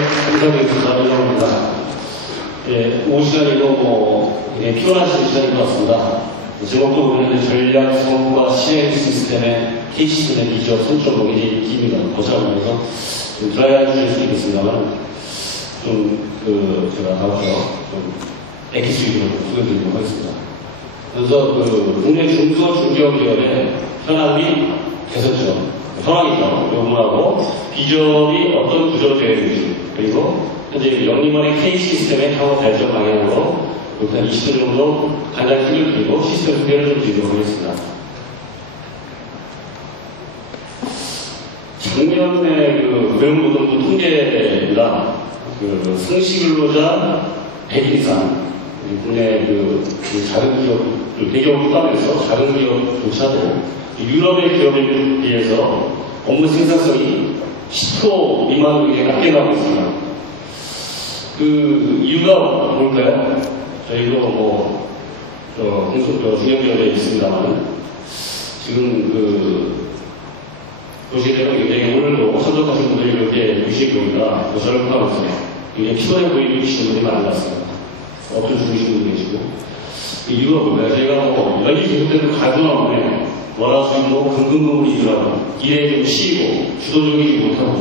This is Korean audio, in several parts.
감사드립니다. 감사합니다. 예, 오후 시간이고 피곤하신 시간인 것 같습니다. 제목도 보면 전략 성과 시행 시스템의 K시스템의 기저 선점 목이 깁니다. 거창하면서 좀 드라이할 수 있겠습니다만 제가 다음부터 좀 엑기스위드로 소개드리도록 하겠습니다. 그래서 국내 중소 중견기업의 현황 및 개선점, 현황이죠. 요구하고 비전이 어떤 구조로 되어 있는지, 그리고 현재 영리머리 K시스템의 향후 발전 방향으로 한 20분 정도 간단히 소개를 드리고 시스템 소개를 좀 드리도록 하겠습니다. 작년에 고용노동부 통계가 성실근로자 100인 이상 국내 작은 기업, 대기업을 포함해서 작은 기업조차도 유럽의 기업에 비해서 업무 생산성이 10% 미만으로 낮게 나오고 있습니다. 이유가 뭘까요? 저희도 중견기업에 있습니다만, 지금 보시게 되면 굉장히 오늘도 선적하신 분들이 이렇게 유시해 보니까 저를 포함해서 굉장히 피곤해 보이시는 분이 많은 것 같습니다. 업종 중이신 분도 계시고. 이유가 뭘까요? 저희가 연이 계속되는 가중업에 월화수목 금금금으로 일하고 일에 좀 쉬고 주도적이지 못하고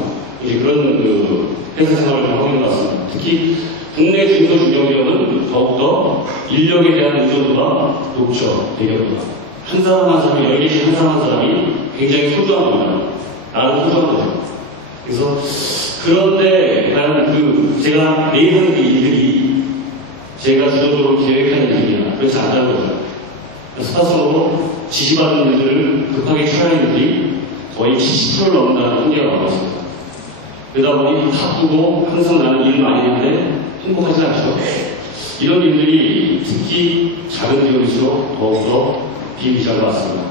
이제 그런 회사 생활을 좀 하고 있는 것 같습니다. 특히 국내 중소 중견기업은 더욱더 인력에 대한 의존도가 높죠. 대기업보다. 한 사람 한 사람이, 여기 계신 한 사람 한 사람이 굉장히 소중한 겁니다. 나는 소중한 거죠. 그래서 그런데 과연 제가 매일 하는 일들이 제가 주도적으로 계획하는 일이냐, 그렇지 않다는 거죠. 스타성으로 지시받은 일들을 급하게 처리하는 일이 거의 70%를 넘는다는 통계가 나오고 있습니다. 그러다 보니 바쁘고 항상 나는 일을 많이 하는데 행복하지 않죠. 이런 일들이 특히 작은 기업일수록 더욱더 비일비재한 것 같습니다.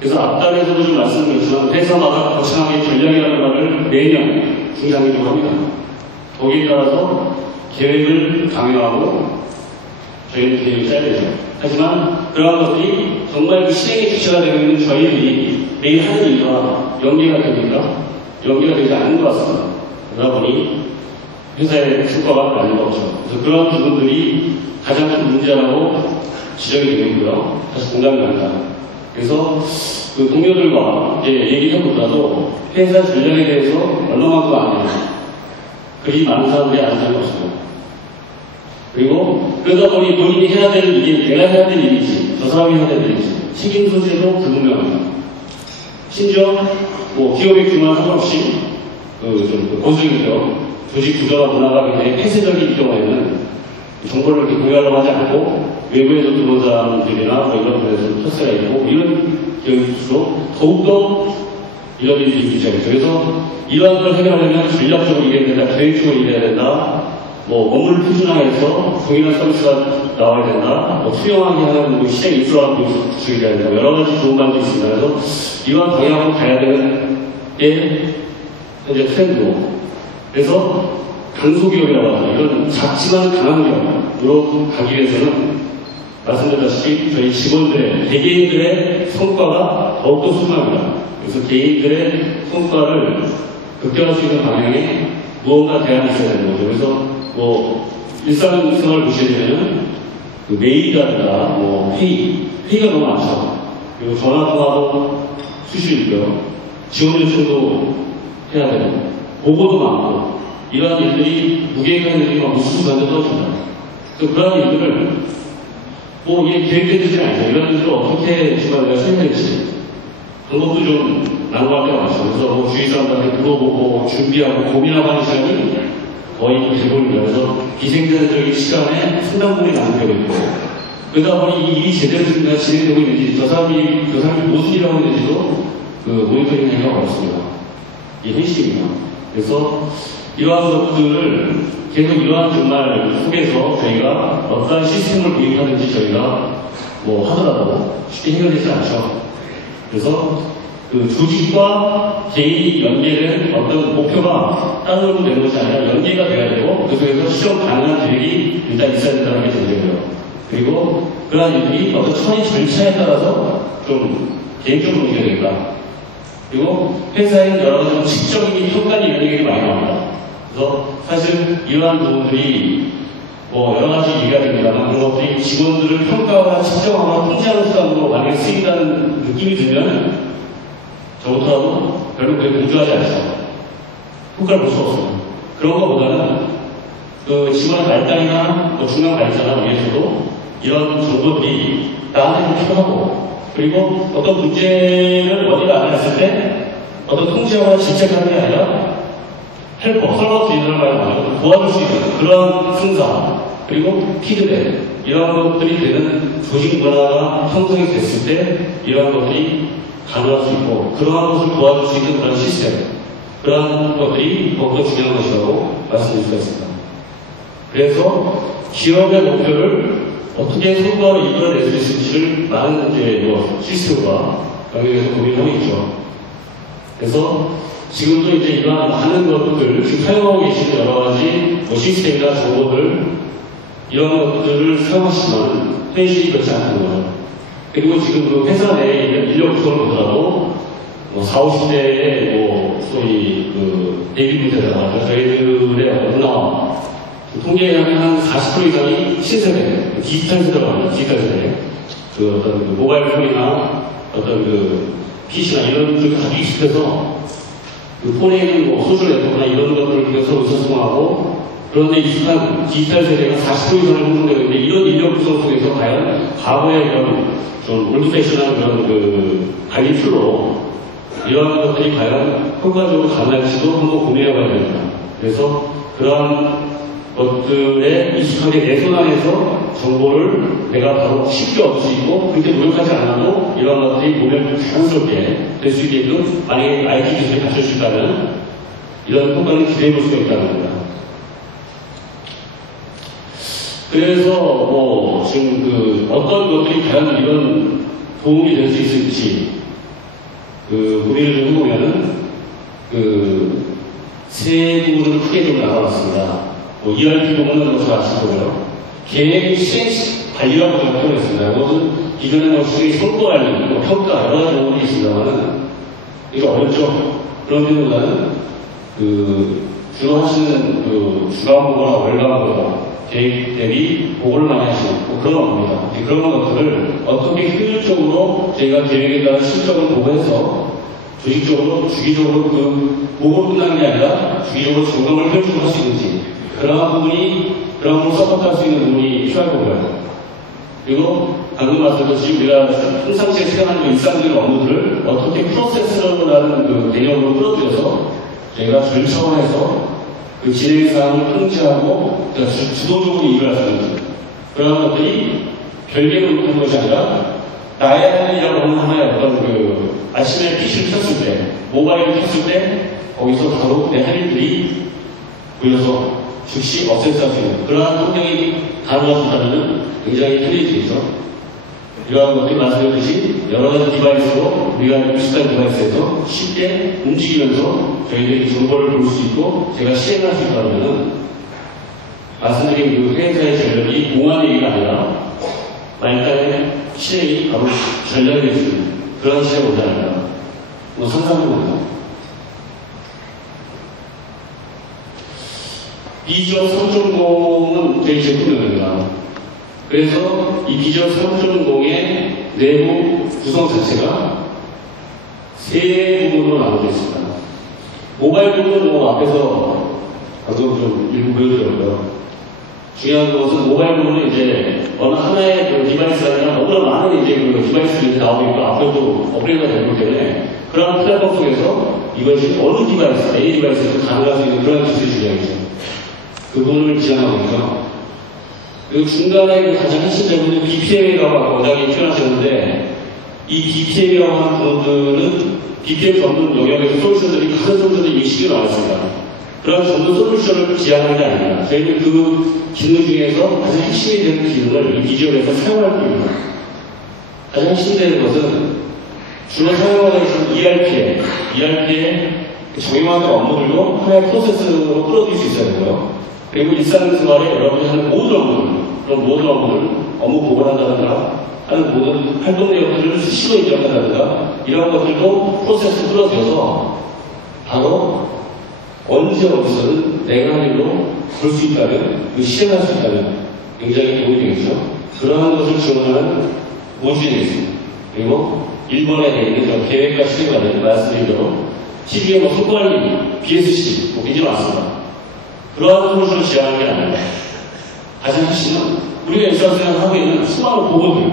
그래서 앞단에서도 좀 말씀드렸지만 회사마다 거창하게 전략이라는 말을 매년 중장기적으로 합니다. 거기에 따라서 계획을 강요하고 저희는 계획을 짜야 되죠. 하지만 그러한 것들이 정말 실행의 주체가 되고 있는 저희들이 매일 하는 일과 연계가 됩니까? 연계가 되지 않는 것 같습니다. 그러다 보니 회사의 성과가 나는 거죠. 그래서 그런 부분들이 가장 큰 문제라고 지적이 되고 있고요. 사실 공감이 갑니다. 그래서 동료들과 얘기해보더라도 회사 전략에 대해서 얼마만큼 아냐. 그리 많은 사람들이 아는 사람이 없습니다. 그리고 그러다 보니 본인이 해야 될 일이 내가 해야 될 일이지, 저 사람이 해야 될 일이지, 책임 소재도 불분명합니다. 심지어 기업의 규모와 상관없이 보수적이죠. 조직 구조와 문화가 굉장히 폐쇄적인 경우에는 정보를 이렇게 공유하려고 하지 않고 외부에서 들어온 사람들이나 이런 분에서 터세가 있고 이런 기업일수록 더욱더 이런 일이 있죠. 그래서 이러한 걸 해결하려면 전략적으로 일해야 된다, 계획적으로 일해야 된다, 업무를 표준화해서 동일한 서비스가 나와야 된다, 투명하게 하는 시장 인프라가 구축해야 된다, 여러 가지 좋은 방법이 있습니다. 그래서 이러한 방향으로 가야 되는 게 현재 트렌드고, 그래서 강소기업이라고 하죠. 이런 작지만 강한 기업으로 가기 위해서는 말씀드렸다시피 저희 직원들의, 개개인들의 성과가 더욱더 소중합니다. 그래서 개인들의 성과를 극대화할 수 있는 방향에 무언가 대안이 있어야 되는 거죠. 그래서 일상생활을 보시면 메일이라든가 회의가 너무 많죠. 그리고 전화통화도 수시로 있고요. 지원 요청도 해야 되고 보고도 많고 이러한 일들이 무게가 있는 일이 막 우수수한테 떨어집니다. 그래서 그러한 일들을 이게 계획되지 않죠. 이런 일들을 어떻게 정말 내가 설명할지 방법도 좀 난구할 때가 많죠. 그래서 주위 사람들한테 물어보고 준비하고 고민하고 하는 시간이 거의 대부분입니다. 그래서 비생산적인 시간에 상당 부분이 낭비되고 있고 그러다 보니 이 일이 제대로 진행되고 있는지 저 사람이 무슨 일을 하고 있는지도 모니터링 하기가 어렵습니다. 이게 현실입니다. 그래서 이러한 것들을 계속 이러한 정말 속에서 저희가 어떤 시스템을 도입하든지 저희가 하더라도 쉽게 해결되지 않죠. 그래서 조직과 개인이 연계된 어떤 목표가 따로 되는 것이 아니라 연계가 돼야 되고 그 속에서 실현 가능한 계획이 일단 있어야 된다는 게 전제고요. 그리고 그러한 일들이 어떤 처리 절차에 따라서 좀 개인적으로 움직여야 된다. 그리고 회사에는 여러 가지 직접적인 평가는 이런 얘기가 많이 나옵니다. 그래서 사실 이러한 부분들이 뭐 여러 가지 얘기가 됩니다만 그런 것들이 직원들을 평가하거나 측정하거나 통제하는 수단으로 만약에 쓰인다는 느낌이 들면 저부터라도 별로 그게 공조하지 않죠. 효과를 볼 수 없어요. 그런 것보다는 그 직원의 말단이나 뭐 중간 관리자나 위에서도 이런 정보들이 나한테 필요하고 그리고 어떤 문제를 원인을 알았을 때 어떤 통제하거나 질책하는 게 아니라 헬퍼, 설버스 이런 말로 도와줄 수 있는 그런 승사 그리고 피드백 이런 것들이 되는 조직 문화가 형성이 됐을 때 이런 것들이 가능할 수 있고 그러한 것을 도와줄 수 있는 그런 시스템 그런 것들이 더욱더 중요한 것이라고 말씀드릴 수가 있습니다. 그래서 기업의 목표를 어떻게 성과로 이끌어낼 수 있을지를 많은 이제 뭐 시스템과 영역에서 고민하고 있죠. 그래서 지금도 이제 이러한 많은 것들, 지금 사용하고 계시는 여러 가지 뭐 시스템이나 정보들, 이런 것들을 사용하시지만 현실이 그렇지 않다는 거예요. 그리고 지금 그 회사 내에 있는 인력 구성을 보더라도 뭐 40, 50대의 뭐 소위 그 대기 분대다. 저희들의 문화, 통계하면 한 40% 이상이 신세대, 디지털 세대라고 합니다. 디지털 세대. 그 어떤 그 모바일 폰이나 어떤 그 PC나 이런 쪽이 다 익숙해서 그 폰에 있는 뭐 소셜 네트워크나 이런 것들을 서로 의사소통하고 그런데 익숙한 디지털 세대가 40% 이상을 형성되고 있는데 이런 인력 구성 속에서 과연 과거의 이런 좀 올드 패션한 그런 그 관리 툴로 이런 것들이 과연 효과적으로 가능할지도 한번 고민해봐야 됩니다. 그래서 그런 것들에 익숙하게 내 손 안에서 정보를 내가 바로 쉽게 얻을 수 있고 그렇게 노력하지 않아도 이런 것들이 보면 자연스럽게 될 수 있게끔 만약에 IT 기술이 갖출 수 있다면 이런 효과를 기대해 볼 수가 있다는 겁니다. 그래서 뭐 지금 그 어떤 것들이 과연 이런 도움이 될 수 있을지 그 고민을 좀 해보면은 그 세 부분을 크게 좀 나눠봤습니다. 뭐 ERP 부분은 뭐 잘 아실 거고요. 계획 실행 관리라고 제가 표현했습니다. 이것은 기존에 뭐 수익 성과 관리, 뭐 평가 여러 가지 부분이 있습니다만은 이게 어렵죠. 그런 데보다는 그 주로 하시는 그 주간 보고나 월간 보고 계획 대비 보고를 많이 하시는 뭐 그런 겁니다. 그런 것들을 어떻게 효율적으로 저희가 계획에 따른 실적을 보고해서 조직적으로 주기적으로 그 보고로 끝나는 게 아니라 주기적으로 점검을 효율적으로 할 수 있는지 그런 부분이 그런 부분을 서포트할 수 있는 부분이 필요할 거고요. 그리고 방금 말씀드렸듯이 우리가 평상시에 생각하는 일상적인 업무들을 어떻게 프로세스라는 그 개념으로 끌어들여서 저희가 절차화해서 그 진행 사항을 통제하고 주도적으로 일을 할 수 있는 그런 것들이 별개로 하는 것이 아니라 나의 할 일이라고 하는 하나의 어떤 그 아침에 PC를 켰을 때 모바일을 켰을 때 거기서 바로 내 할 일들이 보여서 즉시 없앨 수 있는 그러한 환경이 가능할 수 있다면 굉장히 편리해지겠죠. 이러한 것들이 말씀드렸듯이 여러 가지 디바이스로 우리가 익숙한 디바이스에서 쉽게 움직이면서 저희들이 정보를 볼 수 있고 제가 실행할 수 있다면 말씀드린 그 회사의 전략이 공안 얘기가 아니라 말단의 실행이 바로 전략이 될 수 있는 그런 시대가 오지 않을까 뭐 상상해봅니다. 비지역 3.0은 저희 제품명입니다. 그래서 이 비지역 3.0의 내부 구성 자체가 세 부분으로 나눠져 있습니다. 모바일 부분은 뭐 앞에서 방금 좀 일부 보여드렸고요. 중요한 것은 모바일 부분은 이제 어느 하나의 그 디바이스가 아니라 너무나 많은 이제 그 디바이스들이 나오고 있고 앞으로도 업그레이드가 되기 때문에 그런 플랫폼 속에서 이것이 어느 디바이스, A 디바이스에서 가능할 수 있는 그런 기술이 중요하죠. 그 부분을 지향하고 있죠. 그리고 중간에 가장 핵심 부분은 BPM이라고 원장님이 표현하셨는데 이 BPM이라고 하는 부분들은 BPM 전문 영역에서 솔루션들이 많은 솔루션들이 인식이 나왔습니다. 그런 전문 솔루션을 지향하는 게 아닙니다. 저희는 그 기능 중에서 가장 핵심이 되는 기능을 이 비지역에서 사용할 겁니다. 가장 핵심이 되는 것은 주로 사용하고 있는 ERP에 적용하는 업무들도 하나의 프로세스로 끌어들일 수 있어야 되고요. 그리고 일상생활에 여러분이 하는 모든 업무들, 그런 모든 업무를 업무 보고를 한다든가 하는 모든 활동 내역들을 수시로 인정한다든가 이런 것들도 프로세스로 끌어들여서 바로 언제 어디서든 내가 할 일로 볼 수 있다면, 실행할 수 있다면 굉장히 도움이 되겠죠. 그러한 것을 지원하는 모집이 되겠습니다. 그리고 1번에 되어 있는 계획과 실행과는 말씀드린 대로 TV에 뭐 속관리, BSC, 굉장히 많습니다. 그러한 소식을 지향하는 게 아니라 가장 핵심은 우리가 일상생활 하고 있는 수많은 보고들,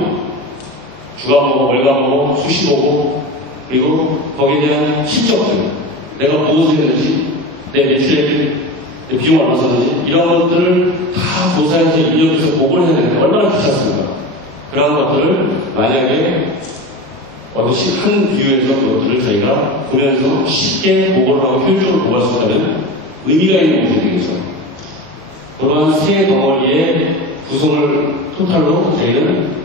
주간보고, 월간보고, 수시보고, 그리고 거기에 대한 실적들, 내가 무엇을 했는지, 내 매출액, 내 비용 얼마 썼는지, 이런 것들을 다 조사해서 인력에서 보고를 해야 되는데 얼마나 귀찮습니까? 그런 것들을 만약에 어떤 한 뷰에서 그것들을 저희가 보면서 쉽게 보고를 하고 효율적으로 보고할 수 있다면 의미가 있는 부분이 되겠죠. 그러한 세 덩어리의 구성을 토탈로 저희는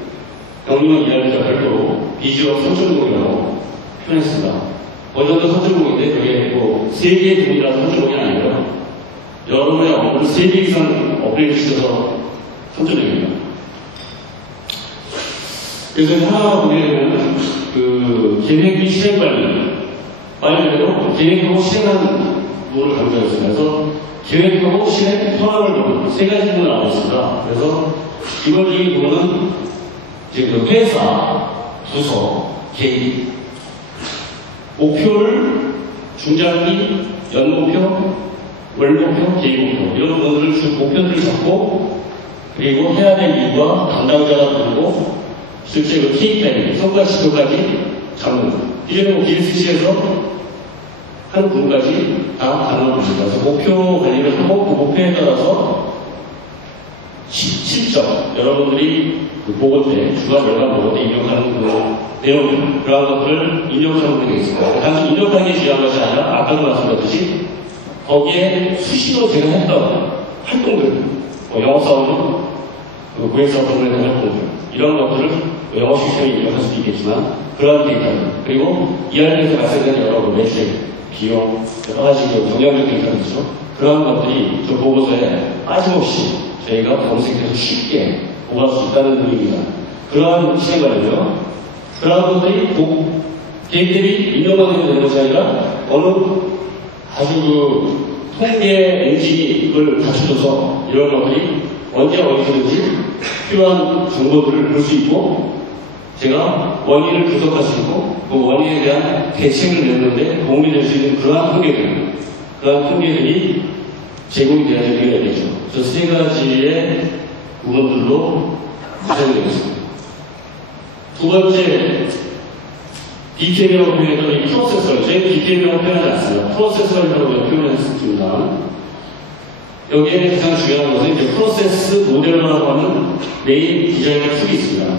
영리원 이야기자 별도로 비주얼 선출공이라고 표현했습니다. 어제도 선출공인데 그게 뭐 3개의 분이라서 선출공이 아니고요. 여러분의 업무를 3개 이상 업그레이드 시켜서 선출공입니다. 그래서 하나 보게 되면 계획 및 실행 말 그대로 계획하고 실행하는 부분을 강조했어요. 그래서 계획하고 실행, 현황을 보는 세 가지 부분을 나눴습니다. 그래서 기본적인 부분은 이제 회사, 부서, 개인, 목표를 중장기, 연목표, 월목표, 개인목표 이런 부분들을 주 목표들을 잡고 그리고 해야 될 일과 담당자가 부르고 실제 KPI, 성과 지표까지 잡는 이제는 BSC에서 한 부분까지 다 가능합니다. 그래서 목표 관리를 하고 그 목표에 따라서 실적, 여러분들이 보고 때, 주간 월간 보고 때 입력하는 그 내용, 그러한 것들을 입력하는 게 되겠습니다. 단순히 입력하는 게 중요한 것이 아니라 아까도 말씀드렸듯이 거기에 수시로 제가 했던 활동들, 영업사원은 고객사업을 하는 활동들, 이런 것들을 영어 시스템에 입력할 수도 있겠지만 그러한 데이터들, 그리고 ERP에서 발생된 여러 매출, 비용, 여러 가지 경영적 데이터들이죠. 그러한 것들이 저 보고서에 빠짐없이 저희가 검색해서 쉽게 보고할 수 있다는 의미입니다. 그러한 시행관이고요. 그러한 것들이 계획 대비 인용하게 되는 것이 아니라 어느 아주 통계 엔진을 갖춰줘서 이런 것들이 언제 어디서든지 필요한 정보들을 볼 수 있고 제가 원인을 분석할 수 있고 그 원인에 대한 대책을 내는데 도움이 될 수 있는 그러한 통계들이 제공이 돼야 되겠죠. 저 세 가지의 부분들로 구성이 되겠습니다. 두 번째, DTM이라고 표현했던 이 프로세서, 저희는 DTM이라고 표현하지 않습니다. 프로세서라고 표현했습니다. 여기에 가장 중요한 것은 이제 프로세스 모델러라고 하는 메인 디자인 툴이 있습니다.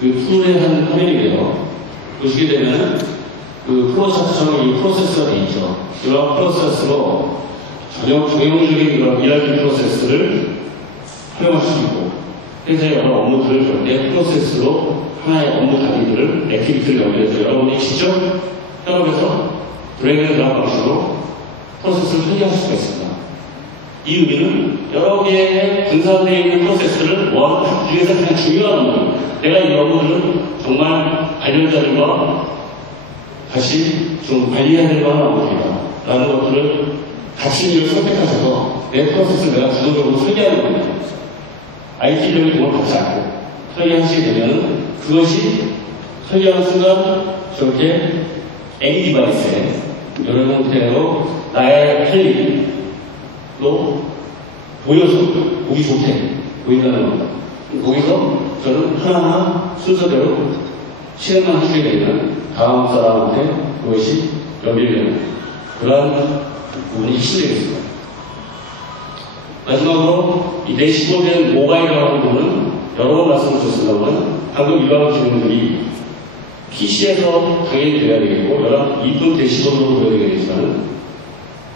그 툴의 한 화면인데요. 보시게 되면 그 플로우차트처럼 이 프로세스가 되어 있죠. 이런 프로세스로 전형적인 그런 ERP 프로세스를 활용할 수 있고 회사의 여러 업무들을 볼 때 프로세스로 하나의 업무 단위들을 액티비티를 연결해서 여러분이 직접 협업해서 드래그 앤 드랍 방식으로 프로세스를 설계할 수가 있습니다. 이 의미는 여러 개의 분산되어 있는 프로세스를 원 중에서 가장 중요한 부분, 내가 이 업무들은 정말 관련자들과 같이 좀 관리해야 될 만한 업무입니다. 라는 것들을 같이 일을 선택하셔서 내 프로세스를 내가 주도적으로 설계하는 겁니다. IT적인 도움을 받지 않고 설계하시게 되면 그것이 설계하는 순간 저렇게 A 디바이스에 이런 형태로 나의 할 일로 보여서 보기 좋게 보인다는 겁니다. 거기서 저는 하나하나 순서대로 실행만 해주게 되면 다음 사람한테 그것이 연결되는 그러한 부분이 핵심되겠습니다. 마지막으로 이 대시보드의 모바일이라고 하는 부분은 여러 번 말씀을 드렸습니다만 방금 이러한 기능들이 PC에서 당연히 돼야 되겠고 여러 이쁜 대시보드로 보여야 되겠지만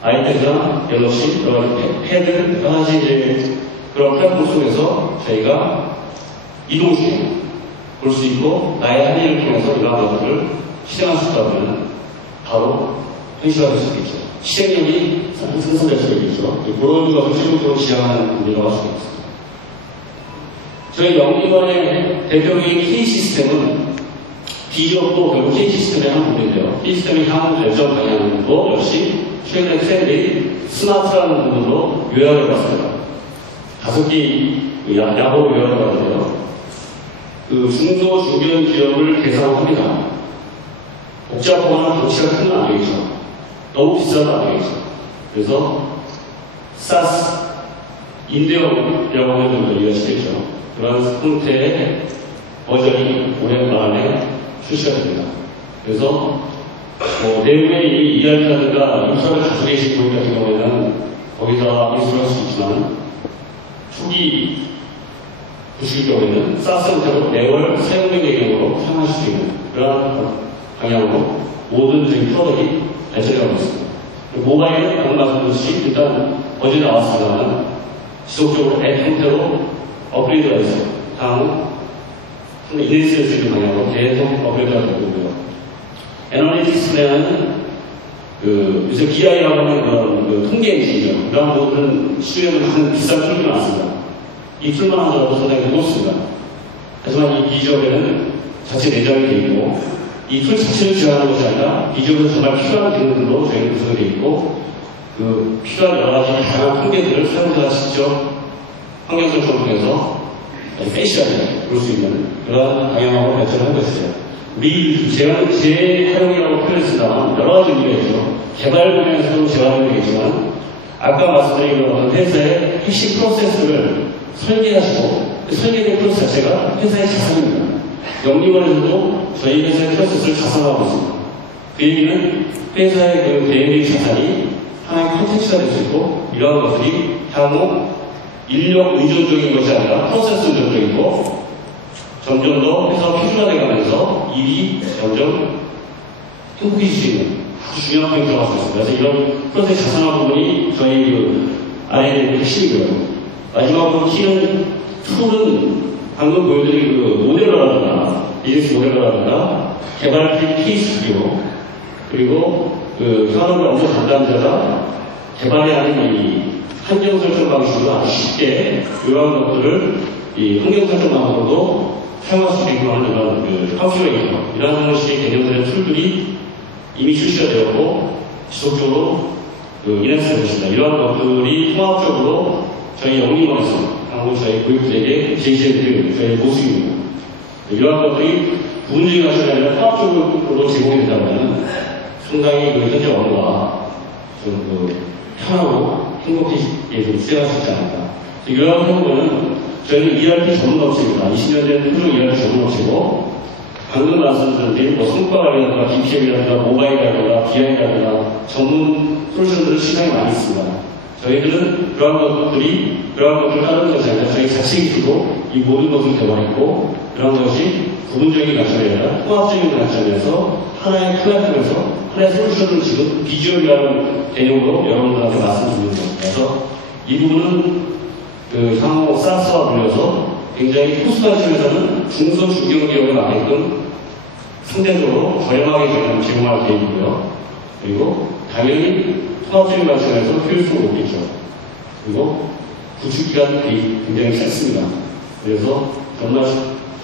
아이패드나 갤럭시, 여러 가지 패드, 여러 가지 이제 그런 플랫폼 속에서 저희가 이동 중에 볼 수 있고 나의 할 일을 통해서 이러한 것들을 실행할 수 있다면 바로 현실화될 수 있겠죠. 실행력이 생성될 수 있겠죠. 그런 것을 최종적으로 지향하는 분이라고 할 수 있습니다. 저희 영리원의 대표적인 K시스템은 D지역도 결국 K시스템의 한 부분인데요. K시스템의 향후 결정 방향도 역시 최근에 트렌드인 스마트라는 부분으로 요약을 해봤습니다. 5개 야호로 요약을 해봤는데요. 그 중소 중견 기업을 대상합니다. 복잡하거나 덩치가 크면 안 되겠죠. 너무 비싸도 안 되겠죠. 그래서 사스 인대업이라고 하면 좀 더 이해하시겠죠. 그런 형태의 버전이 올해 말에 출시가 됩니다. 그래서 내부에 이 ERP라든가 인프라를 가지고 계신 분들 같은 경우에는 거기다 인수를 할 수 있지만 초기 보실 경우에는 사스 형태로 매월 사용된 계획으로 사용할 수 있는 그런 방향으로 모든 지금 프로덕이 발전하고 있습니다. 모바일은 방금 말씀드렸듯이 일단 어제 나왔습니다만 지속적으로 앱 형태로 업그레이드가 있어요. 향후 인내스를 쓰는 방향으로 계속 업그레이드가 되고 있고요. 애널리틱스 플랜은 요새 BI라고 하는 그런 통계 엔진이죠. 그런 부분은 수요를 하는 비싼 툴이 많습니다. 이 툴만 하더라도 상당히 무겁습니다. 하지만 이 비주얼에는 자체 내장이 되어 있고 이 툴 자체를 제한하는 것이 아니라 비주얼에서 정말 필요한 기능들로 저희는 구성이 되어 있고 그 필요한 여러 가지 다양한 통계들을 사용자가 직접 환경 설정을 통해서 페이시하게 볼 수 있는 그런 방향으로 발전을 하고 있어요. 제가 재활용이라고 표현했습니다만 여러 가지 의미가 있죠. 개발 분야에서도 재활용이 되겠지만 아까 말씀드린 그런 회사의 핵심 프로세스를 설계하시고 설계된 프로세스 자체가 회사의 자산입니다. 영리원에서도 저희 회사의 프로세스를 자산화하고 있습니다. 그 얘기는 회사의 그 대외적인 자산이 하나의 콘텐츠가 될 수 있고 이러한 것들이 향후 인력 의존적인 것이 아니라 프로세스 의존적이고 점점 더 회사가 표준화되어가면서 일이 점점 행복해질 수 있는 아주 중요한 포인트가 갈 수 있습니다. 그래서 이런 프로세스 자산화 부분이 저희 그 R&D 핵심이고요. 마지막으로 키는 툴은 방금 보여드린 그 모델러라든가 비즈니스 모델러라든가 개발팀 케이스 스튜디오 그리고 그 산업의 업무 담당자가 개발해야 하는 이 환경 설정 방식으로 아주 쉽게 이러한 것들을 이 환경 설정만으로도 사용할 수 있게끔 하는 이런 그 카운티웨이터 이러한 방식의 개념들의 툴들이 이미 출시가 되었고 지속적으로 인핸스되고 있습니다. 이러한 것들이 통합적으로 저희 영리원에서 향후 저희 고객들에게 제시해드릴 저희 모습입니다. 이러한 것들이 부분적인 것이 아니라 통합적으로 제공이 된다면 상당히 그 현재 업무가 좀 편하고 행복하게 좀 수행할 수 있지 않을까. 이러한 경우는 저희는 ERP 전문 업체입니다. 20년 된 표준 ERP 전문 업체고 방금 말씀드린 성과 관련이라든가 BPM이라든가 모바일이라든가 BI라든가 전문 솔루션들을 시장에 많이 있습니다. 저희들은 그러한 것들을 따르는 것이 아니라 저희 자체 기술로 이 모든 것을 개발했고 그런 것이 부분적인 관점이 아니라 통합적인 관점에서 하나의 플랫폼에서 하나의 솔루션을 지금 비주얼이라는 개념으로 여러분들한테 말씀드리는 겁니다. 그래서 이 부분은 향후 사스와 불려서 굉장히 코스트 관점에서는 중소 중견기업에 맞게끔 상대적으로 저렴하게 제공할 계획이고요. 그리고 당연히 통합적인 관점에서 효율성을 높겠죠. 그리고 구축기간이 굉장히 짧습니다. 그래서 정말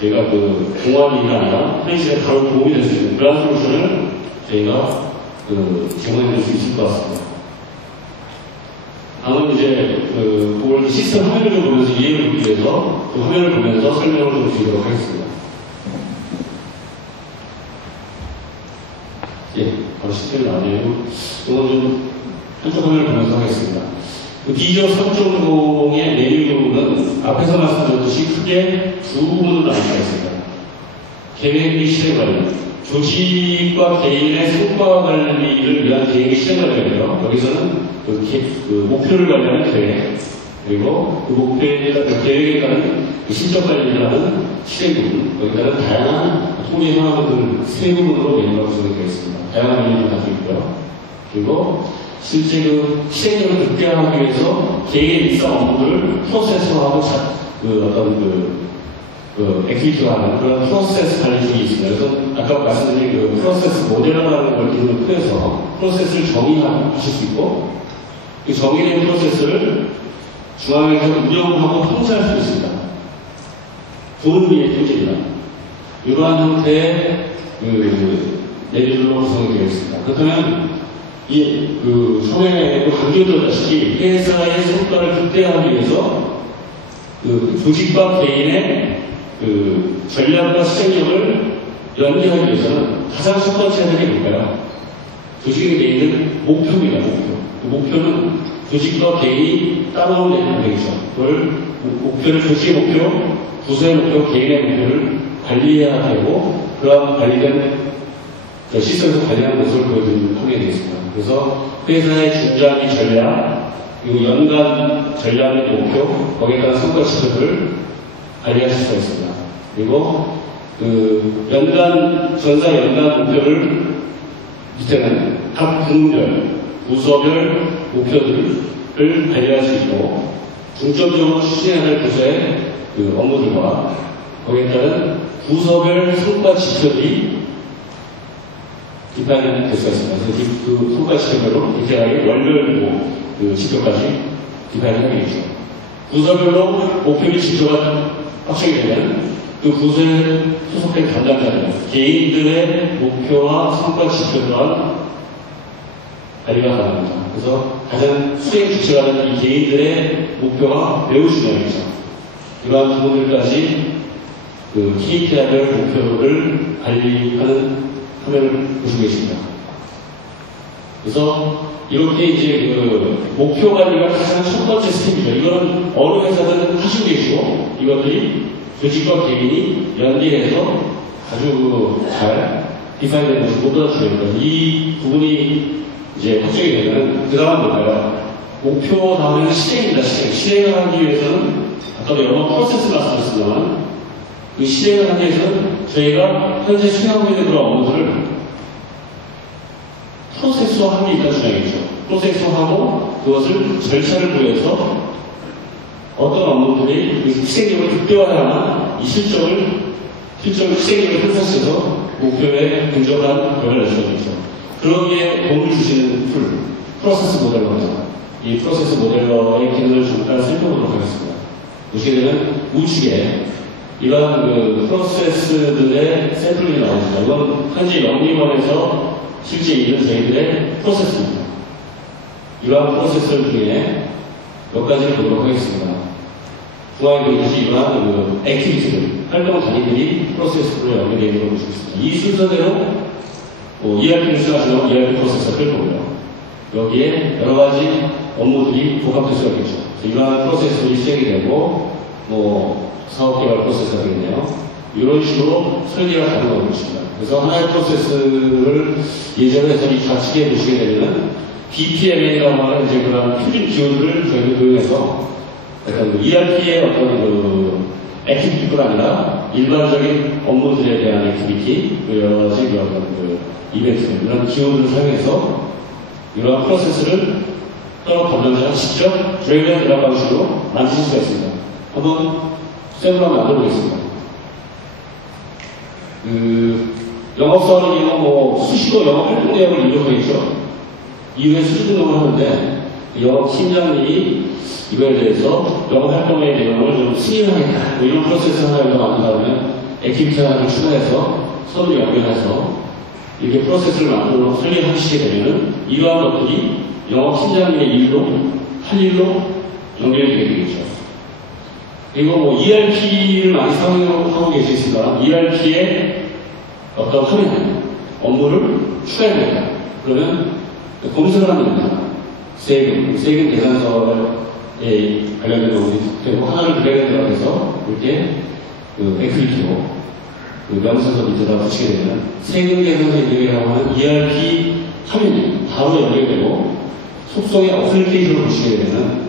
저희가 공원이 아니라 현실에 바로 도움이 될 수 있는 그런 솔루션을 저희가 제공해 줄 수 있을 것 같습니다. 다음은 이제 그걸 시스템 화면을 좀 보면서 이해를 돕기 위해서 그 화면을 보면서 설명을 좀 드리도록 하겠습니다. 예, 바로 시스템이 나오네요. 이건 좀 한쪽 화면을 보면서 하겠습니다. 그 비저 3.0의 메뉴 부분은 앞에서 말씀드렸듯이 크게 두 부분으로 나뉘어 있습니다. 계획 및 실행 관련. 조직과 개인의 성과 관리를 위한 계획 실행 관련이고요. 여기서는 그 목표를 관련한 계획, 그리고 그 목표에 따른 계획에 따른 실적 관리를 하는 실행 부분, 여기다가 다양한 통계 현황들 세 부분으로 메뉴가 구성이 되어 있습니다. 다양한 메뉴를 가지고 있고요. 그리고 실제 그 실행력을 극대화하기 위해서 개인의 일상 업무들을 프로세스화하고 액티비티가 하는 그런 프로세스 관리중이 있습니다. 그래서 아까 말씀드린 그 프로세스 모델이라는 걸 기능을 통해서 프로세스를 정의하실 수 있고 그 정의된 프로세스를 중앙에서 운영하고 통제할 수 있습니다. 좋은 의미의 통제입니다. 이러한 형태의 내비들로 구성이 되어 있습니다. 그렇다면 성향에 강조되었다시피 회사의 성과를 극대화하기 위해서 조직과 개인의 전략과 실행력을 연계하기 위해서는 가장 첫 번째 하는 게 뭘까요? 조직의 개인은 목표입니다. 목표는 조직과 개인이 따라오는 데 관계이죠. 그걸 목표를 조직의 목표, 부서의 목표, 개인의 목표를 관리해야 되고 그러한 관리된 시스템에서 관리하는 모습을 보여드리는 통계가 되겠습니다. 그래서 회사의 중장기 전략, 그리고 연간 전략 및 목표, 거기에 따른 성과 지표를 관리하실 수가 있습니다. 그리고 전사 연간 목표를 밑에는 각 부문별, 부서별 목표들을 관리할 수 있고 중점적으로 추진해야 할 부서의 업무들과 거기에 따른 부서별 성과 지표들이 디파인이 될 수가 있습니다. 그래서 그 성과 지표별로 디테일하게 월별 지표까지 디파인을 하겠죠. 부서별로 목표의 지표가 확정이 되면 그 부서에 소속된 담당자들, 개인들의 목표와 성과 지표 또한 관리가 가능합니다. 그래서 가장 수행 주체가 되는 이 개인들의 목표가 매우 중요합니다. 이러한 부분들까지 KPI별 목표를 관리하는 화면을 보시고 계십니다. 그래서 이렇게 이제 목표 관리가 가장 첫 번째 스텝이죠. 이거는 어느 회사든 하시고 계시고 이것들이 조직과 개인이 연계해서 아주 잘 디파인되는 것을 모두 다 중요합니다. 이 부분이 이제 확정이 되면 그 다음은 뭘까요? 목표 다음에는 실행입니다. 실행을 하기 위해서는 아까도 여러 프로세스 말씀드렸습니다만 그 실행을 하기 위해서는 저희가 현재 수행하고 있는 그런 업무들을 프로세스화하는 게 일단 중요하겠죠. 프로세스화하고 그것을 절차를 구해서 어떤 업무들이 그 실행력을 극대화해야만 이 실적을 실행력을 편성해서 목표에 긍정한 결과를 낼 수가 있죠. 그러기에 도움을 주시는 프로세스 모델러입니다. 이 프로세스 모델러의 기능을 잠깐 살펴보도록 하겠습니다. 보시게 되면 우측에 이러한 프로세스들의 샘플이 나옵니다. 이건 현재 영리원에서 실제 있는 저희들의 프로세스입니다. 이러한 프로세스 중에 몇 가지를 보도록 하겠습니다. 중앙에 보이듯이 이러한 액티비티들, 활동 단위들이 프로세스로 연결되어 있는 걸 볼 수 있습니다. 이 순서대로 ERP를 시작하시면 ERP 프로세스가 뜰 거고요. 여기에 여러 가지 업무들이 복합될 수가 있겠죠. 이러한 프로세스들이 시작이 되고, 사업 개발 프로세스가 되겠네요. 이런 식으로 설계가 가능하고 있습니다. 그래서 하나의 프로세스를 예전에 이 좌측에 보시게 되면 BPM이라고 하는 이제 그런 표준 기호들을 저희가 도용해서 약간 ERP의 어떤 액티비티뿐 아니라 일반적인 업무들에 대한 액티비티, 여러 가지 이벤트, 이런 기호들을 사용해서 이러한 프로세스를 또는 담당자가 직접 드래그 드랍 방식으로 만드실 수가 있습니다. 한번 샘플을 만들어 보겠습니다. 영업사원의 경우 수시로 영업 활동 내역을 입력하겠죠. 이후에 수시 등록을 하는데 영업팀장이 이거에 대해서 영업 활동의 내용을 좀 승인하겠다. 이런 프로세스를 하나 만든다면 액티비티 하나를 추가해서 서로 연결해서 이렇게 프로세스를 만들어 설계하시게 되면 이러한 것들이 영업팀장님의 할 일로 연결되게 되겠죠. 그리고 ERP를 많이 사용하고 계시겠습니다. ERP의 어떤 화면, 업무를 추가해야 됩니다. 그러면 검색을 하면 됩니다. 세금 계산서에 관련된 부분이 되고 하나를 드래그 해서 이렇게 액티비티로 명세서 밑에다 붙이게 되면 세금 계산서 입력이라고 하는 ERP 화면이 바로 연결되고 속성의 어플리케이션을 보시게 되면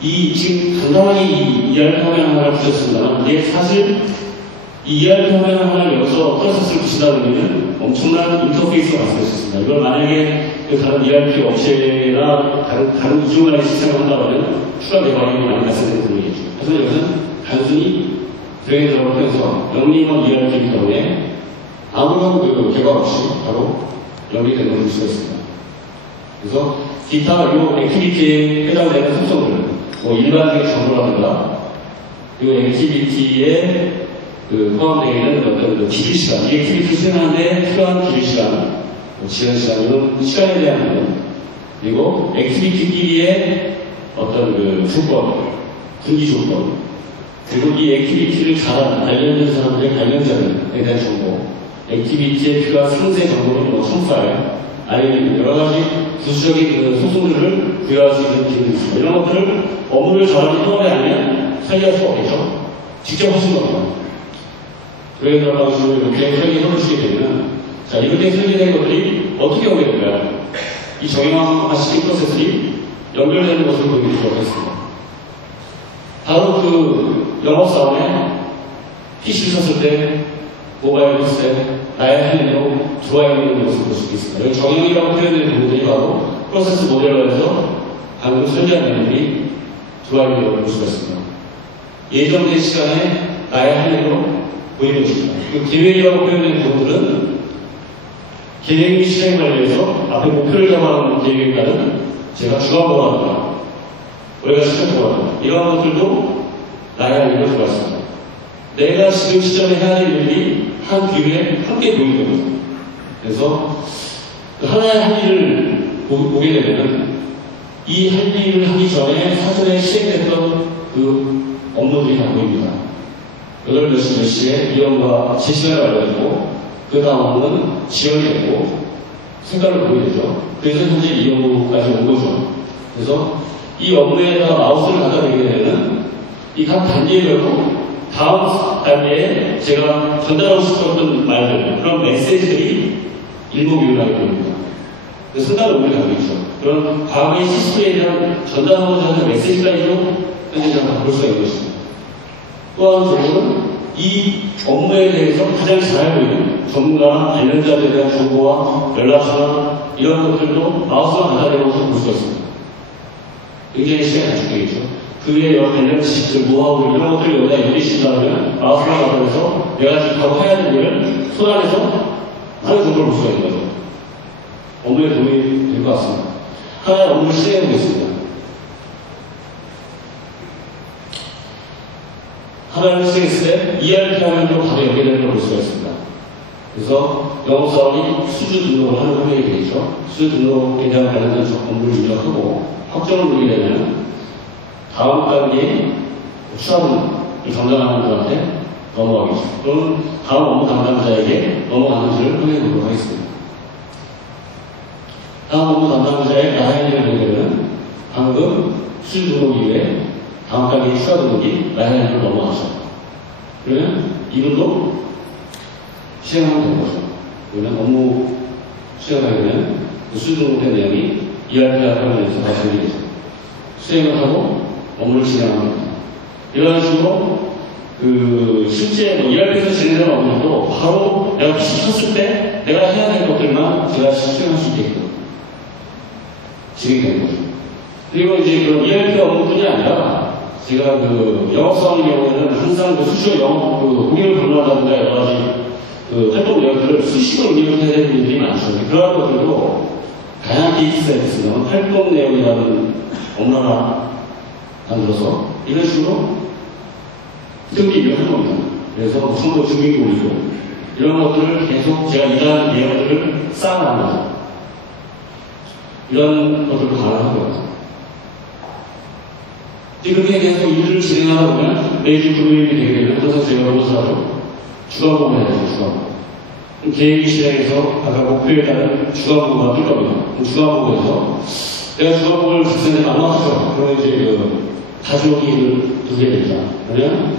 지금 간단하게 이 ERP 화면 하나를 붙였습니다만 이게 사실 이 ERP 화면 하나를 여기서 프로세스를 붙이다 보면 엄청난 인터페이스가 발생할 수 있습니다. 이걸 만약에 다른 ERP 업체나 다른 이중간의 시스템을 한다면 추가 개발이 많이 발생되는 부분이겠죠. 하지만 여기서는 단순히 드래그 드랍을 통해서 영리원 ERP이기 때문에 아무런 개발 없이 바로 연결되는 걸 볼 수가 있습니다. 그래서 기타 이 액티비티에 해당되는 속성들, 일반적인 정보라든가 이 액티비티에 포함되어 있는 어떤 기술시간, 이 액티비티 수행하는데 필요한 기술시간, 지연 시간은 시간에 대한 부분, 그리고 액티비티끼리의 어떤 그 조건, 분기 조건, 그리고 이 액티비티를 잘 관련된 사람들의 관련자들에 대한 정보, 액티비티에 필요한 상세 정보를 뭐 첨파에 아니면 여러 가지 부수적인 그 소송들을 부여할 수 있는 기능이 있습니다. 이런 것들을 업무를 잘하는 통합이 아니면 설계할 수 없겠죠. 직접 하신 겁니다. 그래서 들어가고 이렇게 설계해 보시게 되면, 자, 이렇게 설계된 것들이 어떻게 오게 될까요? 이 정형화시킨 프로세스들이 연결되는 것을 보여드리도록 하겠습니다. 바로 그 영업사원에 PC를 쳤을 때, 모바일을 쳤을 때, 나의 행위로 들어와 있는 것을 볼 수 있습니다. 여기 정형이라고 표현되는 부분들이 바로 프로세스 모델화에서 방금 설계한 내용들이 들어와 있는 것을 볼 수가 있습니다. 예정된 시간에 나의 행위로 보이는 것입니다. 그 계획이라고 표현되는 부분들은 계획 및 실행 관리에서 앞에 목표를 잡아가는 계획에 따른 제가 주관보라든가 우리가 실행보라든가 이런 것들도 나의 행위로 들어가 있습니다. 내가 지금 시점에 해야 할 일들이 한 기회에 함께 보이는 거죠. 그래서 하나의 할 일을 보게 되면 이 할 일을 하기 전에 사전에 시행됐던 그 업무들이 다 보입니다. 8몇 시 몇 시에 이런과 제 시간을 알려주고 그 다음은 지연이 됐고 색깔을 보게 되죠. 그래서 현재 이 업무까지 온 거죠. 그래서 이 업무에다가 마우스를 갖다 대게 되면 이 각 단계별로 다음 단계에 제가 전달하고 싶었던 말들, 그런 메시지들이 일목요연하게 보입니다. 순간 의미를 갖고 있죠. 그런 과거의 시스템에 대한 전달하고자 하는 메시지까지도 현재 제가 볼 수가 있는 것입니다. 또 한 정보는 이 업무에 대해서 가장 잘 알고 있는 전문가, 관련자들에 대한 정보와 연락처나 이런 것들도 마우스가 갖다 대면서 볼 수가 있습니다. 굉장히 시간이 단축되겠죠. 그에 관련 지식들, 노하우 이런 것들을 여기다 연결시킨다면 마우스가 갖다 대서 내가 지금 바로 해야 되는 일을 손 안에서 하는 정보를 볼 수가 있는 거죠. 업무에 도움이 될 것 같습니다. 하나의 업무를 실행해 보겠습니다. 하나를 실행했을 때 ERP 화면으로 바로 연결되는 걸 볼 수가 있습니다. 그래서 영업사원이 수주 등록을 하는 화면이 되겠죠. 수주 등록에 대한 관련된 업무를 입력하고 확정을 누르게 되면 다음 단계에 추가분을 담당하는 분한테 넘어가겠죠. 그럼 다음 업무 담당자에게 넘어가는지를 확인해 보도록 하겠습니다. 다음 업무 담당자의 나행을 보게 되면 방금 수주 등록 이후에 다음 단계의 추가 등록이 나행으로 넘어가죠. 그러면 이분도 시행하면 되는 거죠. 그러면 업무 시행하게 되면 그 수주 등록된 내용이 ERP 화면에서 다시 열리게 되죠. 수행을 하고 업무를 진행합니다. 이런 식으로 실제 ERP에서 진행되는 업무도 바로 내가 PC 켰을 때 내가 해야 될 것들만 제가 수행할 수 있게끔 진행되는 거죠. 그리고 이제 그런 ERP 업무뿐이 아니라 제가 영업사원의 경우에는 항상 수시로 영업, 고객을 방문한다든가 여러 가지 활동 내역들을 수시로 입력해야 되는 일들이 많죠. 그러한 것들도 다양한 케이스가 있으면 활동 내용이라는 업무를 만들어서 이런 식으로 등기 입력하는 겁니다. 그래서 선거 증빙도 올리고 이런 것들을 계속 제가 일하는 내용들을 쌓아나갑니다. 이런 것들을 가능한 거예요. 그렇게 계속 일을 진행하다 보면 매주 금요일이 되게 되면 항상 제가 로봇을 하죠. 주간보고 해야 되죠, 주간보고. 계획이 실행해서 아까 목표에 따른 주간보고가 뜰 겁니다. 주간보고에서 내가 주간보고를 작성해 나눠하죠. 그러면 이제 가져오기를 두게 됩니다. 그러면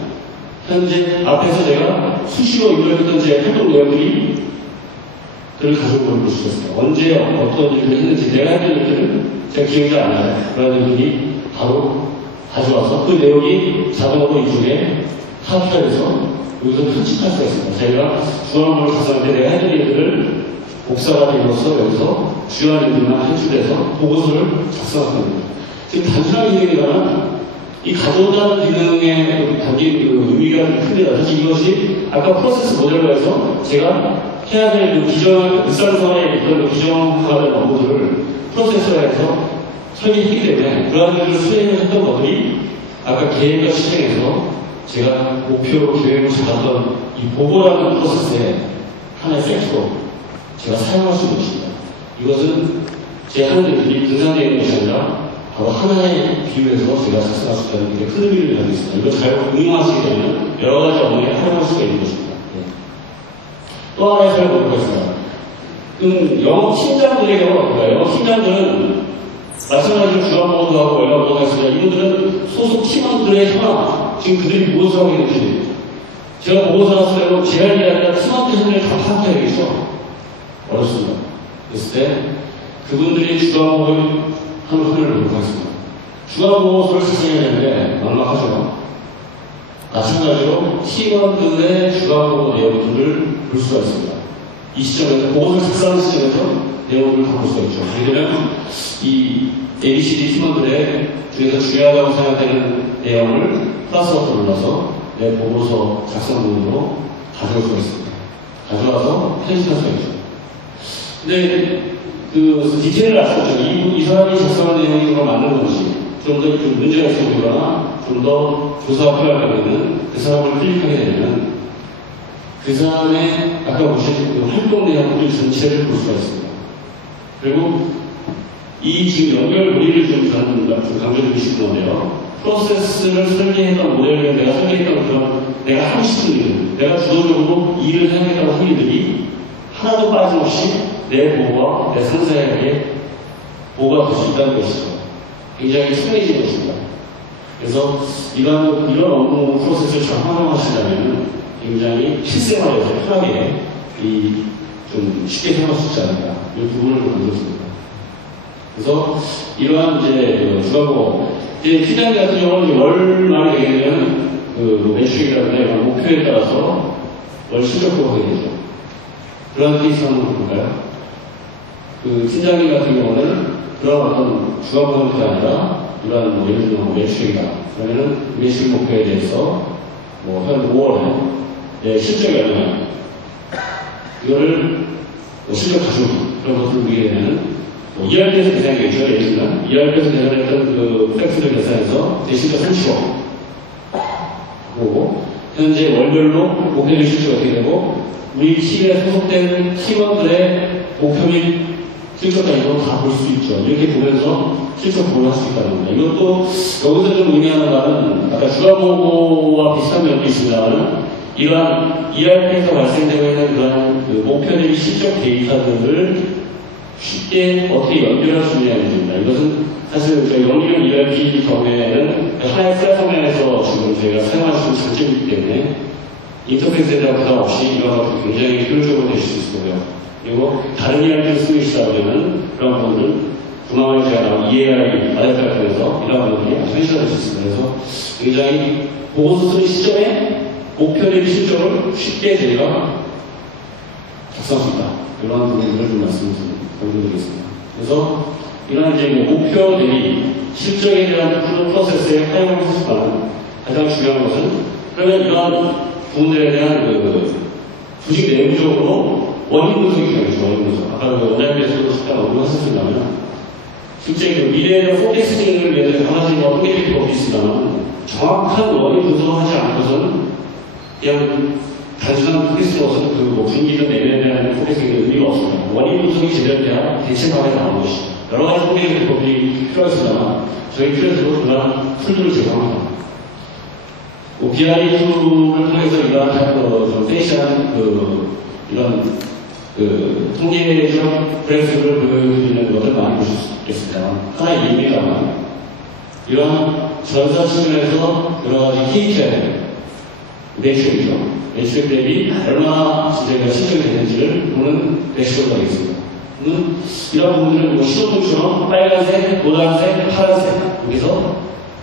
현재 앞에서 제가 수시로 입력했던 제 활동 내용들이 그를 가져온 걸 볼 수가 있습니다. 언제 어떤 일을 했는지 내가 했던 일들을 제가 기억이 안 나요. 그런 일들이 바로 가져와서 그 내용이 자동으로 이쪽에 카피해서 여기서 편집할 수가 있습니다. 저희가 주간보고를 작성할 때 내가 했던 일들을 복사가 되어서 여기서 주요한 일들만 편집해서 보고서를 작성할 겁니다. 지금 단순한 기능이라면 이 가져오다는 기능의 의미가 큽니다. 사실 이것이 아까 프로세스 모델화에서 제가 해야 될 일상생활에 있던 규정화된 업무들을 프로세스화해서 설계했기 때문에 그러한 일을 수행을 했던 것들이 아까 계획과 실행에서 제가 목표로 계획을 잡았던 이 보고라는 프로세스의 하나의 팩트로 제가 사용할 수 있는 것입니다. 이것은 제 하는 일이 분산되어 있는 것이 아니라 바로 하나에 비유해서 제가 작성할 수 있다는 게 큰 의미를 가지고 있습니다. 이걸 잘 응용하시게 되면 여러 가지 업무에 활용할 수가 있는 것입니다. 네. 또 하나의 사례를 보도록 하겠습니다. 영업팀장들의 경우가 어떨까요? 영업팀장들은 마찬가지로 주간보고도 하고 연락보고도 했습니다. 이분들은 소속 팀원들의 현황, 지금 그들이 무엇을 하고 있는지, 제가 보고서 나왔을 때로 제가 일하니까 팀원들 현황을 다 파악해야 되겠죠? 어렵습니다. 그랬을 때 그분들이 주간보고를 하는 화면을 보도록 하겠습니다. 주간보고서를 작성해야 되는데 막막하죠. 마찬가지로 팀원들의 주간보고 내용들을 볼 수가 있습니다. 이 시점에서 보고서를 작성하는 시점에서 내용을 다 볼 수가 있죠. 예를 들면 이 ABCD 팀원들의 중에서 중요하다고 생각되는 내용을 플러스 버튼을 눌러서 내 보고서 작성 부분으로 가져올 수가 있습니다. 가져와서 편집할 수가 있죠. 근데 그 디테일을 알 수 없죠. 이 사람이 작성한 내용이 더 맞는 건지, 좀 더 문제가 있어 보이거나 좀 더 조사가 필요하다면 그 사람을 클릭하게 되면 그 사람의 아까 보신 그 활동 내용들 전체를 볼 수가 있습니다. 그리고 이 지금 연결 논리를 좀 강조드리고 싶은 건데요. 프로세스를 설계했던 모델을 내가 설계했던 그런 내가 하고 싶은 일, 내가 주도적으로 일을 해야겠다고 하는 일들이 하나도 빠짐없이 내 보고와 내 상사에게 보고가 될 수 있다는 것이죠. 굉장히 투명해진 것입니다. 그래서 이런 업무 프로세스를 잘 활용하신다면 굉장히 실생활에서 편하게 좀 쉽게 생각할 수 있지 않을까. 이 부분을 강조했습니다. 그래서 이러한 이제 주간보고, 이제 팀장 같은 경우는 월 말이 되게 되면 매출이라든가 목표에 따라서 월 실적 보고가 되죠. 그런 케이스 한번 볼까요? 팀장님 같은 경우는 그런 어떤 주간보고가 아니라 이러한 예를 들면 매출이다. 그러면은 매출 목표에 대해서 한 5월에 실적이 얼마냐. 이거를 실적 가져오기. 그런 것들을 보게 되면 ERP에서 계산하겠죠. 예를 들면 ERP에서 계산했던 그 팩트를 계산해서 제 실적 30억 보고 현재 월별로 목표의 실적이 어떻게 되고 우리 팀에 소속된 팀원들의 목표 및 실적까지도 다 볼 수 있죠. 이렇게 보면서 실적 보고를 할 수 있다는 겁니다. 이것도 여기서 좀 의미하는 바는 아까 주간보고와 비슷한 면도 있습니다만 이러한 ERP에서 발생되고 있는 그런 목표 대비 실적 데이터들을 쉽게 어떻게 연결할 수 있냐는 문제입니다. 이것은 사실 저희 연결 ERP 경우에는 하나의 플랫폼에서 지금 저희가 사용할 수 있는 장점이기 때문에 인터페이스에 대한 부담 없이 이런 것도 굉장히 효율적으로 되실 수 있을 거고요. 그리고 다른 ERP를 쓰고 계시다 보면 그런 부분을 중앙을 제가 나온 EAI 아래쪽을 통해서 이런 부분이 아주 현실화될 수 있습니다. 그래서 굉장히 보고서 쓰는 시점에 목표 대비 실적을 쉽게 저희가 작성할 수 있다. 이러한 부분을 좀 말씀드리겠습니다. 그래서 이런 이제 목표 대비 실적에 대한 프로세스에 활용을 해서는 가장 중요한 것은 그러면 이러한 부분들에 대한 조직 내용적으로 원인 분석이 필요하죠. 원인 분석. 아까 온라인에서도 잠깐 언급하셨습니다만 실제 미래에 대한 포커싱을 위해서 여러 가지 통계적인 법이 있습니다만 정확한 원인 분석을 하지 않고서는 그냥 단순한 포커싱으로서는 분기점 내면에 대한 포커싱의 의미가 없습니다. 원인 분석이 제대로 돼야 대책방에 나오는 것이죠. 여러 가지 통계적인 법이 필요하겠습니다만 저희 필요해서 그런 툴들을 제공합니다. BI 툴을 통해서 이러한 좀 세이시한 이런 통계적 그래프를 보여드리는 것을 많이 보실 수 있겠습니다. 하나의 예입니다만 이러한 전사 측면에서 여러 가지 KPI 매출이죠. 매출 대비 얼마나 저희가 실적이 되는지를 보는 매출가 되겠습니다. 이런 부분들은 신호등처럼 빨간색, 노란색, 파란색 여기서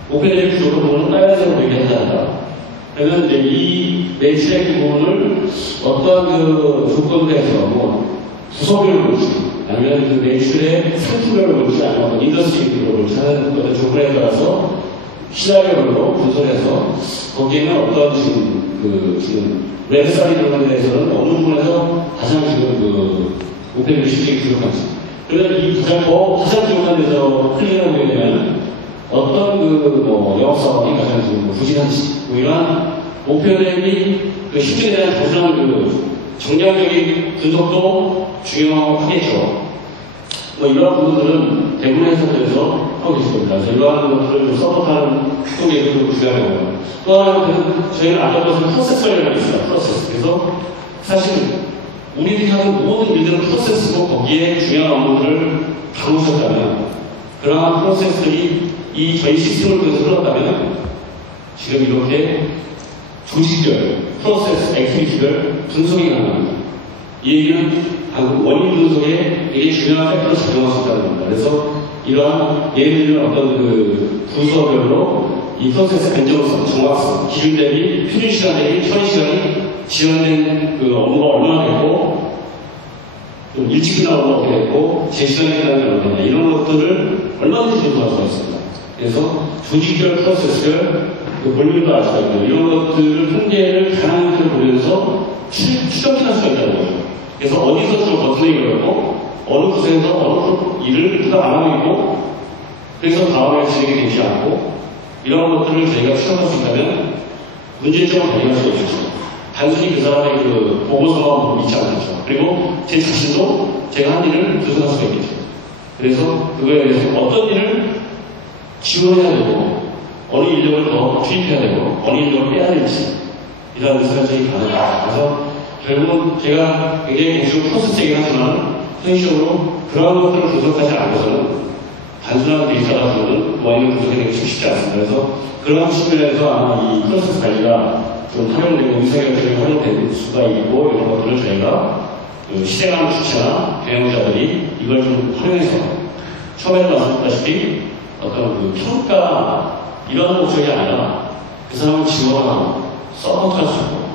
목표 대비 구조로 보면 빨간색으로 얘기한다. 그러면 이제 이 매출액 부분을 어떠한 조건에서 부서별로 볼지, 아니면 그 매출의 상품별로 볼지, 아니면 인더스트리별로 볼지 하는 어떤 조건에 따라서 시나리오별로 분석해서 거기에는 어떤 지금 웹사이트 이런 데에서는 어느 부분에서 가장 지금 목표 대비 실적이 부족한지. 그러면 이 가장 부족한 데서 클릭을 보게 되면 어떤 영업사업이 가장 지금 부진한지, 이러한 목표 대비 실적에 대한 단순한 정량적인 분석도 중요하겠죠. 뭐 이러한 부분들은 대부분의 회사들에서 하고 계실 겁니다. 그래서 이러한 것들을 좀 서포트하는 또 예술도 중요하고요. 또 하나는 저희는 아까 것은 프로세서라는 게 있습니다. 프로세스. 그래서 사실 우리들이 하는 모든 일들은 프로세스고 거기에 중요한 업무들을 담으셨다면 그러한 프로세스들이 이 저희 시스템을 통해서 흘렀다면 지금 이렇게 조직별, 프로세스, 액티비티별 분석이 가능합니다. 이 얘기는 방금 원인 분석에 되게 중요한 팩터로 작용할 수 있다는 겁니다. 그래서 이러한 예를 들면 어떤 그 부서별로 이 프로세스 안정성, 정확성, 기준 대비, 표준 시간 대비, 처리 시간이 지연된 그 업무가 얼마나 됐고, 좀 일찍 끝나는 업무가 어떻게 됐고, 제 시간에 끝나는 게 얼마나 됐냐, 이런 것들을 얼마든지 조사할 수가 있습니다. 그래서 조직별, 프로세스별, 그 볼륨도 알 수가 있고, 이런 것들을 통계를 다양한 것들을 보면서 추정할 수가 있다는 거죠. 그래서 어디서 주로 버튼이 걸렸고, 어느 부서에서 어느 일을 누가 안 하고 있고, 그래서 다음에 진행이 되지 않고, 이런 것들을 저희가 추정할 수 있다면 문제점을 발견할 수가 있죠. 단순히 그 사람의 그 보고서만 믿지 않겠죠. 그리고 제 자신도 제가 한 일을 조사할 수가 있겠죠. 그래서 그거에 대해서 어떤 일을 지원해야 되고, 어느 인력을 더 투입해야 되고, 어느 인력을 빼야 될지, 이런 설정이 가능합니다. 그래서 결국은 제가 굉장히 공식적으로 프로세스이긴 하지만, 현실적으로 그러한 것들을 분석하지 않고서는 단순한 데이터가 주는 원인을 분석하기 쉽지 않습니다. 그래서 그런 측면에서 아마 이 프로세스 관리가 좀 활용되고 의사결정이 활용될 수가 있고 이런 것들을 저희가 그 실행하는 주체나 경영자들이 이걸 좀 활용해서 처음에도 말씀드렸다시피 어떤 그 평가 이런 목적이 아니라 그 사람을 지원하고 서포트할 수 있고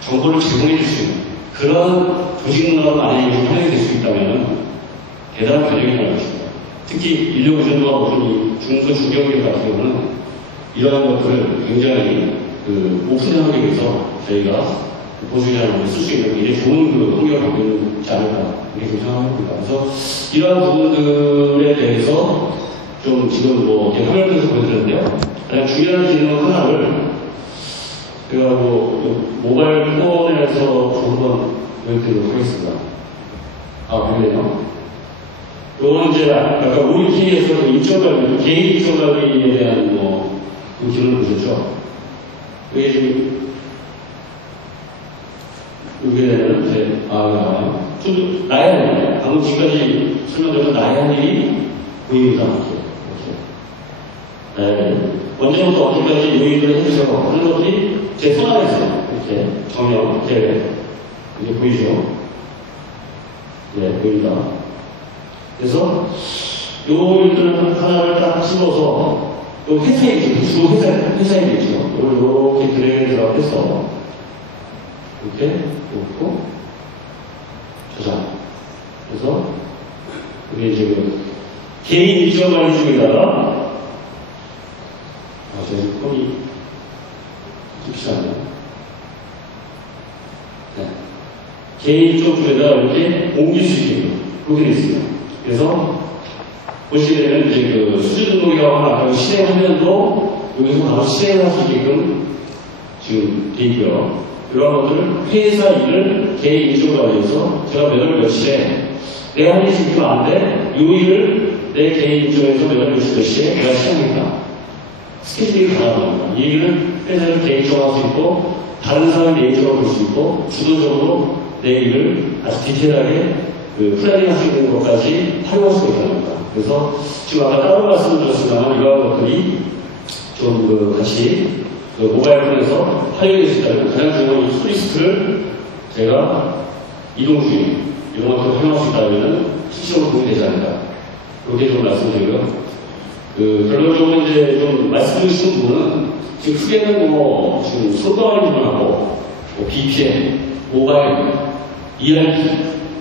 정보를 제공해 줄 수 있는 그런 조직 문화가 만약에 활용이 될 수 있다면 대단한 변형이 나올 것입니다. 특히 인력 의존도가 높은 중소 중견기업 같은 경우는 이러한 것들을 굉장히 그 오픈하기 위해서 저희가 보수자를 쓸 수 있는 굉장히 좋은 그 환경을 만들지 않을까 이렇게 생각합니다. 그래서 이러한 부분들에 대해서 좀 지금 뭐 화면에서 보여드렸는데요. 가장 중요한 기능 하나를 제가 뭐 모바일 폰에서 한번 보여드리도록 하겠습니다. 그러네요. 요거는 이제 아까 OET에서 인적관리, 개인 인적관리에 대한 그 기능을 보셨죠? 이게 지금 여기에 대한 이제 나와요. 나의 할 일, 방금 지금까지 설명드렸던 나의 할 일이 보입니다. 이렇게. 언제부터 어디까지 요인을 해주세요. 하는 것들이 제 손 안에서 이렇게 정형, 계획, 이게 보이죠? 네, 보입니다. 그래서 요 일들을 하나를 딱 집어서 요 회사이죠. 주 회사이죠. 요렇게 드래그를 해서 이렇게 놓고 저장. 그래서 이게 지금 개인 일정 관리 중에다가 저희 폰이 좋지 않네요. 네. 개인 일정 중에다가 이렇게 옮길 수 있게끔 그렇게 되어 있습니다. 그래서 보시게 되면 이제 그 수준 등록이라고 하나 실행하면도 여기서 바로 실행할 수 있게끔 지금 돼 있고요. 이런 것들을 회사 일을 개인 일정과 해서 제가 몇 월 며칠에 내가 할 일이 있으면 안 돼. 요 일을 내 개인 일정에서 몇 월 며칠 몇 시에 내가 실행했다. 스케줄이 가능합니다. 이 일을 회사를 개인적으로 할 수 있고 다른 사람이 개인적으로 볼 수 있고 주도적으로 내 일을 아주 디테일하게 플래닝 할 수 있는 것까지 활용할 수가 있다는 겁니다. 그래서 지금 아까 따로 말씀을 드렸지만 이러한 것들이 좀 같이 모바일 폰에서 활용될 수 있다면 가장 중요한 이 소리스트를 제가 이동주의 이런 것들을 활용할 수 있다면 실질적으로 도움이 되지 않을까 그렇게 좀 말씀드리고요. 결론적으로 이제 좀 말씀드리신 부분은 지금 크게는 지금 손방울 부분하고 BPM, 모바일, ERP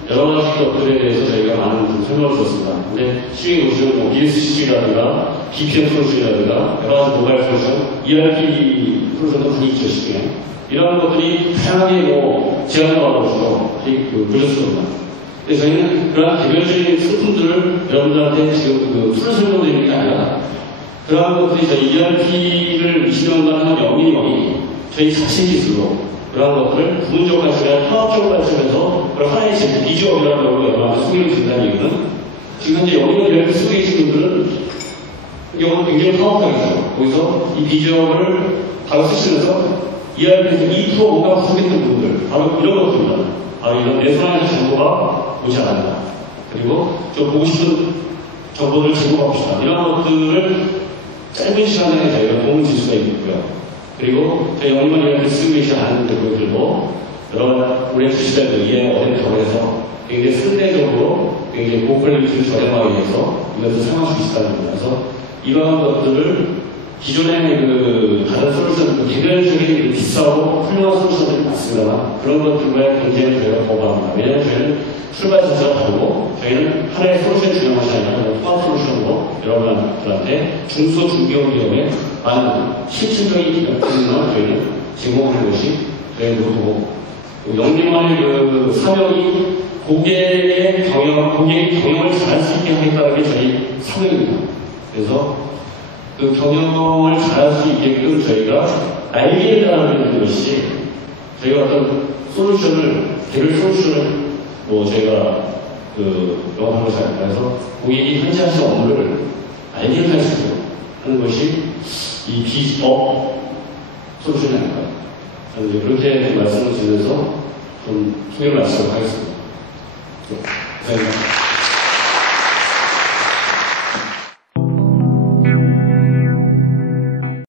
여러 가지 것들에 대해서 저희가 많은 좀 설명을 드렸습니다. 근데 시중에 보시면 BSC라든가 BPM 솔루션이라든가 여러 가지 모바일 솔루션, ERP 솔루션도 많이 있죠, 시중에. 이런 것들이 다양하게 제안을 받아보시고 보셨습니다. 그래서 저희는 그런 개별적인 상품들을 여러분들한테 지금 풀을 설명드리는 게 아니라 그러한 것들이 저희 ERP를 20년간 한 영인이 저희 자체 기술로 그런 것들을 부분적 관점이나 통합적으로 관점에서 그런 하나의 비주얼이라는 걸로 여러분한테 소개를 드린다는 이유는 지금 현재 영리원 이렇게 쓰고 계신 분들은 경우는 굉장히 파워하겠죠. 거기서 이 비주얼을 바로 쓰시면서 이야기에서 2% 뭔가 부족했던 부분들, 바로 이런 것들입니다. 바로 이런 내선의 정보가 오지 않는다. 그리고 좀 보고 싶은 정보를 제공하고 싶다. 이런 것들을 짧은 시간에 저희가 도움을 줄 수가 있고요. 그리고 저희 영리원 이렇게 쓰고 계시지 않은 부분들도 여러 우리 주시자들 이해 어센터를 해서 굉장히 상대적으로 굉장히 고퀄리티를 저렴하게 해서 이것을 사용할 수 있다는 겁니다. 그래서 이러한 것들을 기존의 다른 솔루션, 개별적인 비싸고 훌륭한 솔루션들이 많습니다만 그런 것들과의 경쟁을 저희가 거부합니다. 왜냐하면 저희는 출발 자체가 다르고 저희는 하나의 솔루션 중요한 것이 아니라 통합 솔루션으로 여러분들한테 중소, 중견 기업에 많은 실질적인 기능을 저희는 제공하는 것이 저희의 목표고 영리만의 사명이 고객이 경영을 잘할 수 있게 하겠다는 게 저희 사명입니다. 그래서 그 경영을 잘할 수 있게끔 저희가 날개를 달아드리는 것이 저희가 어떤 솔루션을, 개별 솔루션을 저희가 영업하는 것이 아닙니다. 그래서 고객이 현재 하시는 업무를 날개를 달 수 있도록 하는 것이 이 비업 솔루션이 아닐까. 저는 이제 그렇게 말씀을 드리면서 좀 소개를 마치도록 하겠습니다. 감사합니다.